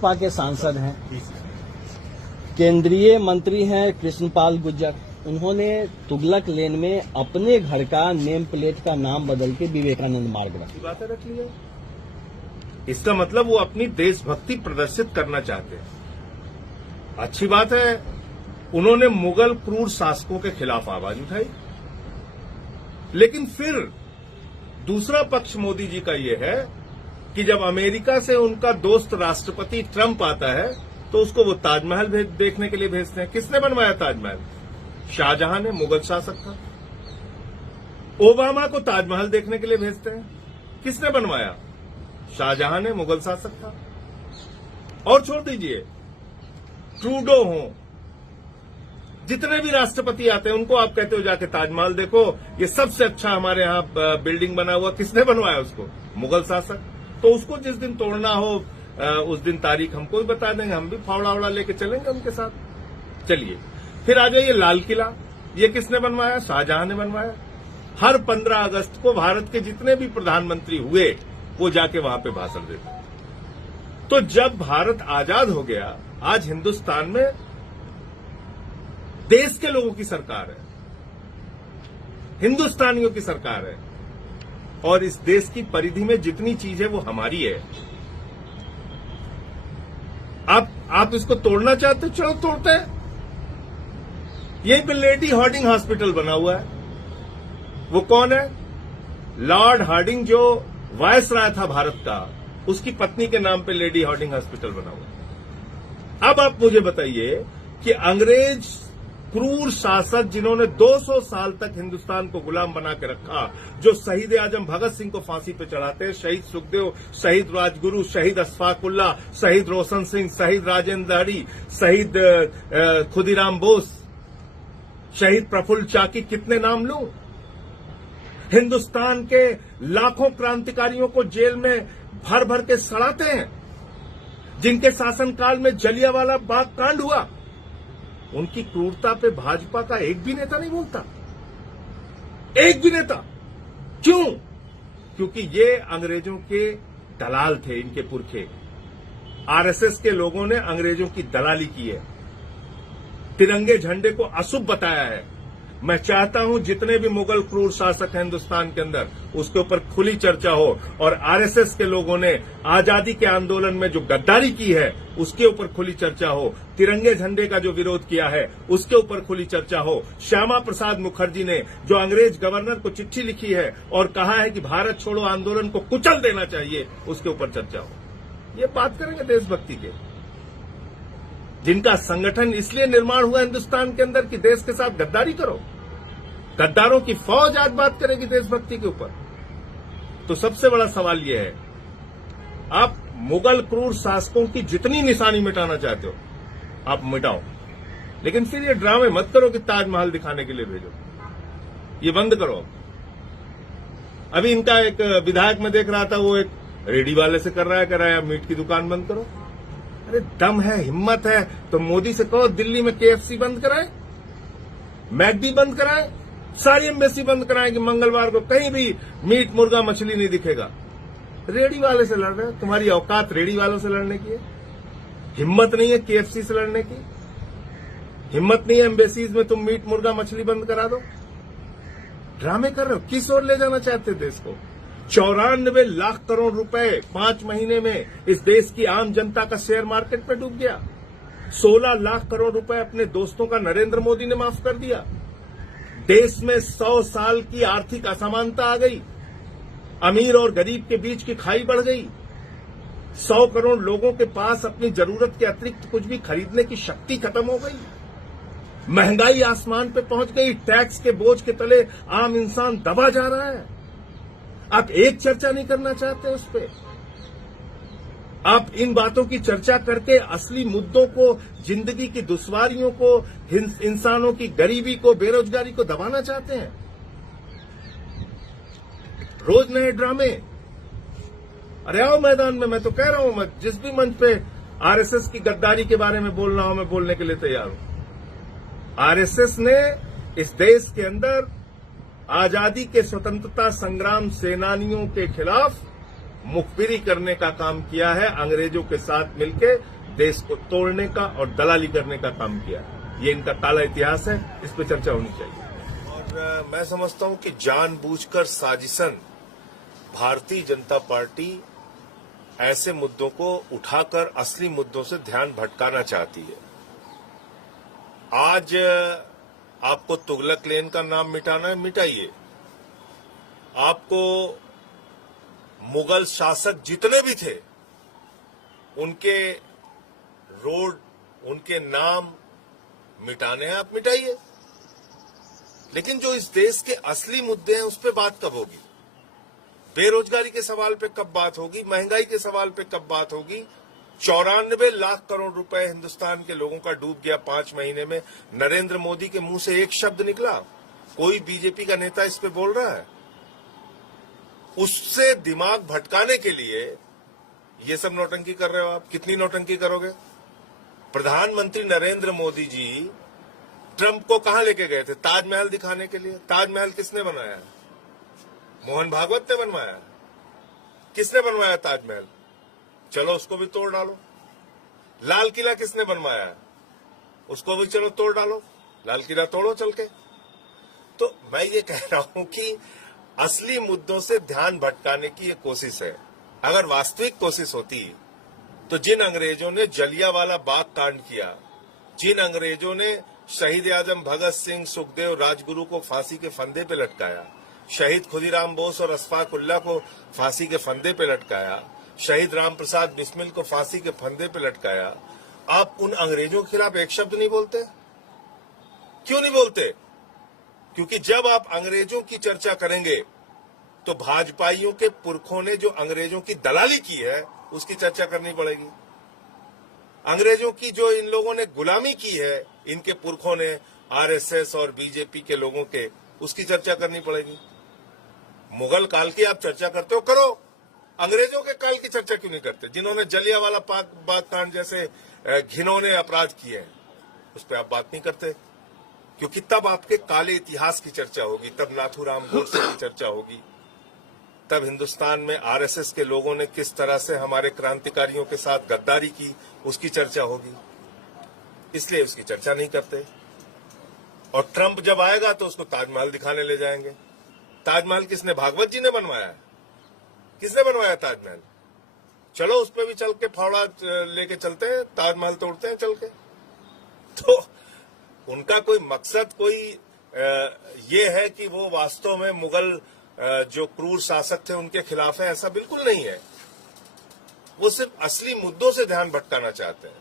भाजपा के सांसद हैं, केंद्रीय मंत्री हैं कृष्णपाल गुर्जर। उन्होंने तुगलक लेन में अपने घर का नेम प्लेट का नाम बदल के विवेकानंद मार्ग रख लिया। इसका मतलब वो अपनी देशभक्ति प्रदर्शित करना चाहते हैं। अच्छी बात है, उन्होंने मुगल क्रूर शासकों के खिलाफ आवाज उठाई, लेकिन फिर दूसरा पक्ष मोदी जी का ये है कि जब अमेरिका से उनका दोस्त राष्ट्रपति ट्रंप आता है तो उसको वो ताजमहल देखने के लिए भेजते हैं। किसने बनवाया ताजमहल? शाहजहां ने, मुगल शासक था। ओबामा को ताजमहल देखने के लिए भेजते हैं। किसने बनवाया? शाहजहां ने, मुगल शासक था। और छोड़ दीजिए, ट्रूडो हो, जितने भी राष्ट्रपति आते हैं उनको आप कहते हो जाके ताजमहल देखो, ये सबसे अच्छा हमारे यहां बिल्डिंग बना हुआ। किसने बनवाया उसको? मुगल शासक। तो उसको जिस दिन तोड़ना हो उस दिन तारीख हमको भी बता देंगे, हम भी फावड़ा वड़ा लेके चलेंगे उनके साथ। चलिए, फिर आ जाइए लाल किला। ये किसने बनवाया? शाहजहां ने बनवाया। हर 15 अगस्त को भारत के जितने भी प्रधानमंत्री हुए वो जाके वहां पे भाषण देते। तो जब भारत आजाद हो गया, आज हिंदुस्तान में देश के लोगों की सरकार है, हिंदुस्तानियों की सरकार है, और इस देश की परिधि में जितनी चीज है वो हमारी है। आप इसको तोड़ना चाहते हो, चलो तोड़ते हैं। यहीं पे लेडी हार्डिंग हॉस्पिटल बना हुआ है। वो कौन है? लॉर्ड हार्डिंग, जो वायसराय था भारत का, उसकी पत्नी के नाम पे लेडी हार्डिंग हॉस्पिटल बना हुआ है। अब आप मुझे बताइए कि अंग्रेज क्रूर शासक जिन्होंने 200 साल तक हिंदुस्तान को गुलाम बना के रखा, जो शहीद आजम भगत सिंह को फांसी पे चढ़ाते हैं, शहीद सुखदेव, शहीद राजगुरु, शहीद अशफाकुल्ला, शहीद रोशन सिंह, शहीद राजेंद्र दहड़ी, शहीद खुदीराम बोस, शहीद प्रफुल्ल चाकी, कितने नाम लूं? हिंदुस्तान के लाखों क्रांतिकारियों को जेल में भर भर के सड़ाते हैं, जिनके शासनकाल में जलियांवाला बाग कांड हुआ। उनकी क्रूरता पे भाजपा का एक भी नेता नहीं बोलता, एक भी नेता। क्यों? क्योंकि ये अंग्रेजों के दलाल थे, इनके पुरखे। आरएसएस के लोगों ने अंग्रेजों की दलाली की है, तिरंगे झंडे को अशुभ बताया है। मैं चाहता हूं जितने भी मुगल क्रूर शासक हैं हिंदुस्तान के अंदर, उसके ऊपर खुली चर्चा हो, और आरएसएस के लोगों ने आजादी के आंदोलन में जो गद्दारी की है उसके ऊपर खुली चर्चा हो, तिरंगे झंडे का जो विरोध किया है उसके ऊपर खुली चर्चा हो, श्यामा प्रसाद मुखर्जी ने जो अंग्रेज गवर्नर को चिट्ठी लिखी है और कहा है कि भारत छोड़ो आंदोलन को कुचल देना चाहिए, उसके ऊपर चर्चा हो। ये बात करेंगे देशभक्ति के, जिनका संगठन इसलिए निर्माण हुआ हिंदुस्तान के अंदर कि देश के साथ गद्दारी करो। गद्दारों की फौज आज बात करेगी देशभक्ति के ऊपर। तो सबसे बड़ा सवाल यह है, आप मुगल क्रूर शासकों की जितनी निशानी मिटाना चाहते हो आप मिटाओ, लेकिन फिर ये ड्रामे मत करो कि ताजमहल दिखाने के लिए भेजो। ये बंद करो। अभी इनका एक विधायक मैं देख रहा था, वो एक रेडी वाले से कर रहा है, कह रहा है मीट की दुकान बंद करो। अरे दम है, हिम्मत है तो मोदी से कहो दिल्ली में केएफसी बंद कराए, मैकडी बंद कराए, सारी एम्बेसी बंद कराएं कि मंगलवार को कहीं भी मीट, मुर्गा, मछली नहीं दिखेगा। रेडी वाले से लड़ रहे हैं, तुम्हारी औकात रेडी वालों से लड़ने की है? हिम्मत नहीं है केएफसी से लड़ने की? हिम्मत नहीं है एम्बेसीज में तुम मीट, मुर्गा, मछली बंद करा दो? ड्रामे कर रहे हो। किस ओर ले जाना चाहते देश को? 94 लाख करोड़ रुपए 5 महीने में इस देश की आम जनता का शेयर मार्केट में डूब गया। 16 लाख करोड़ रुपए अपने दोस्तों का नरेंद्र मोदी ने माफ कर दिया। देश में 100 साल की आर्थिक असमानता आ गई, अमीर और गरीब के बीच की खाई बढ़ गई। 100 करोड़ लोगों के पास अपनी जरूरत के अतिरिक्त कुछ भी खरीदने की शक्ति खत्म हो गई। महंगाई आसमान पे पहुंच गई। टैक्स के बोझ के तले आम इंसान दबा जा रहा है। आप एक चर्चा नहीं करना चाहते उस पे। आप इन बातों की चर्चा करके असली मुद्दों को, जिंदगी की दुश्वारियों को, इंसानों की गरीबी को, बेरोजगारी को दबाना चाहते हैं। रोज नए ड्रामे। अरे आओ मैदान में। मैं तो कह रहा हूं, मैं जिस भी मंच पे आरएसएस की गद्दारी के बारे में बोलना हो मैं बोलने के लिए तैयार हूं। आरएसएस ने इस देश के अंदर आजादी के स्वतंत्रता संग्राम सेनानियों के खिलाफ मुखबिरी करने का काम किया है, अंग्रेजों के साथ मिलकर देश को तोड़ने का और दलाली करने का काम किया है। ये इनका काला इतिहास है, इस पर चर्चा होनी चाहिए। और मैं समझता हूं कि जानबूझकर साजिशन भारतीय जनता पार्टी ऐसे मुद्दों को उठाकर असली मुद्दों से ध्यान भटकाना चाहती है। आज आपको तुगलक लेन का नाम मिटाना है, मिटाइए। आपको मुगल शासक जितने भी थे उनके रोड, उनके नाम मिटाने हैं, आप मिटाइए। लेकिन जो इस देश के असली मुद्दे हैं उस पर बात कब होगी? बेरोजगारी के सवाल पे कब बात होगी? महंगाई के सवाल पे कब बात होगी? 94 लाख करोड़ रुपए हिंदुस्तान के लोगों का डूब गया 5 महीने में। नरेंद्र मोदी के मुंह से एक शब्द निकला? कोई बीजेपी का नेता इस पे बोल रहा है? उससे दिमाग भटकाने के लिए ये सब नौटंकी कर रहे हो आप। कितनी नौटंकी करोगे? प्रधानमंत्री नरेंद्र मोदी जी ट्रंप को कहां लेके गए थे? ताजमहल दिखाने के लिए। ताजमहल किसने बनाया? मोहन भागवत ने बनवाया। किसने बनवाया ताजमहल? चलो उसको भी तोड़ डालो। लाल किला किसने बनवाया? उसको भी चलो तोड़ डालो। लाल किला तोड़ो चल के। तो मैं ये कह रहा हूं कि असली मुद्दों से ध्यान भटकाने की ये कोशिश है। अगर वास्तविक कोशिश होती तो जिन अंग्रेजों ने जलियांवाला बाग कांड किया, जिन अंग्रेजों ने शहीद आजम भगत सिंह, सुखदेव, राजगुरु को फांसी के फंदे पे लटकाया, शहीद खुदीराम बोस और अशफाक उल्लाह को फांसी के फंदे पे लटकाया, शहीद राम प्रसाद बिस्मिल को फांसी के फंदे पे लटकाया, आप उन अंग्रेजों के खिलाफ एक शब्द नहीं बोलते? क्यों नहीं बोलते? क्योंकि जब आप अंग्रेजों की चर्चा करेंगे तो भाजपाइयों के पुरखों ने जो अंग्रेजों की दलाली की है उसकी चर्चा करनी पड़ेगी। अंग्रेजों की जो इन लोगों ने गुलामी की है, इनके पुरखों ने, आरएसएस और बीजेपी के लोगों के, उसकी चर्चा करनी पड़ेगी। मुगल काल की आप चर्चा करते हो, करो। अंग्रेजों के काल की चर्चा क्यों नहीं करते? जिन्होंने जलियांवाला बाग कांड जैसे घिनौने अपराध किए हैं उस पर आप बात नहीं करते। क्योंकि तब आपके काले इतिहास की चर्चा होगी, तब नाथूराम गोडसे की चर्चा होगी, तब हिंदुस्तान में आरएसएस के लोगों ने किस तरह से हमारे क्रांतिकारियों के साथ गद्दारी की उसकी चर्चा होगी। इसलिए उसकी चर्चा नहीं करते। और ट्रंप जब आएगा तो उसको ताजमहल दिखाने ले जाएंगे। ताजमहल किसने? भागवत जी ने बनवाया। किसने बनवाया ताजमहल? चलो उस पर भी चल के फावड़ा लेके चलते हैं, ताजमहल तोड़ते हैं चल के। तो उनका कोई मकसद, कोई ये है कि वो वास्तव में मुगल जो क्रूर शासक थे उनके खिलाफ है, ऐसा बिल्कुल नहीं है। वो सिर्फ असली मुद्दों से ध्यान भटकाना चाहते हैं।